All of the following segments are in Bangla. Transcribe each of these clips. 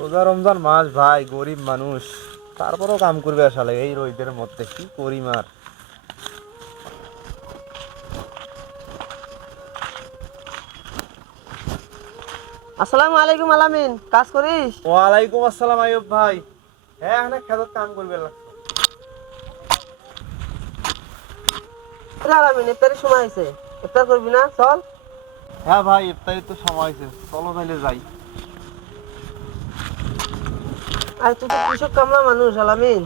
রোজা রমজান মাস ভাই গরিব মানুষ। তারপরেও কাম করবে আসলে এই রোদের মধ্যে। কি করি মার আসসালামু আলাইকুম আলামিন। কাজ করিস? ওয়ালাইকুম আসসালাম আইয়ুব ভাই। হ্যাঁ এখানে খেতত কাম করবে। আলামিন ইফতারের সময় হয়েছে ইফতার করবি না? চল। হ্যাঁ ভাই ইফতারির তো সময় হয়েছে চলো তাইলে যাই। আর তুই তো কৃষক কামলা মানুষ আলামিন।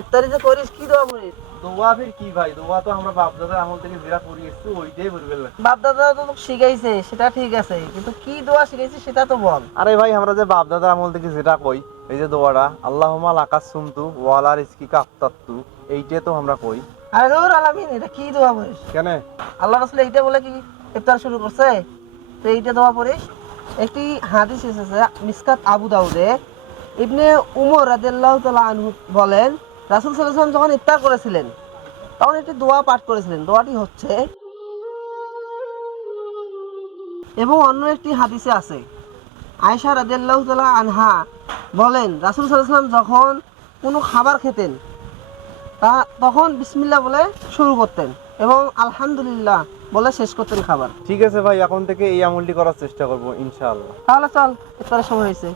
ইফতারি যে করিস কি দোয়া করিস? দোয়া ফির কি ভাই? দোয়া তো আমরা বাপ দাদার আমল থেকে যেটা করি এসছি ওইটাই করবে বাপ দাদা তো শিখাইছে সেটা ঠিক আছে কিন্তু কি দোয়া শিখাইছে সেটা তো বল। আরে ভাই আমরা যে বাপ দাদার আমল থেকে যেটা কই এই যে দোয়াটা আল্লাহুমাল আকাশ সুমতু ওয়ালা রিজকিকা আফতাত্তু এইটাই তো আমরা কই। আরে ধর আলামিন এটা কি দোয়া করিস? কেন? আল্লাহ রাসূল এইটা বলে কি ইফতার শুরু করছে? তো এইটা দোয়া পড়িস একটি হাদিস এসেছে মিসকাত আবু দাউদে ইবনে উমর রাদিয়াল্লাহু তাআলা আনহু বলেন রাসূল আলাইহি যখন ইফতার করেছিলেন তখন একটি দোয়া পাঠ করেছিলেন। দোয়াটি হচ্ছে এবং অন্য একটি হাদিসে আছে আয়েশা রাদিয়াল্লাহু তাআলা আনহা বলেন রাসূল আলাইহি যখন কোনো খাবার খেতেন তা তখন বিসমিল্লাহ বলে শুরু করতেন এবং আলহামদুলিল্লাহ বলে শেষ করতেন খাবার। ঠিক আছে ভাই এখন থেকে এই আমলটি করার চেষ্টা করব ইনশাআল্লাহ। তাহলে চল ইফতারের সময় হয়েছে।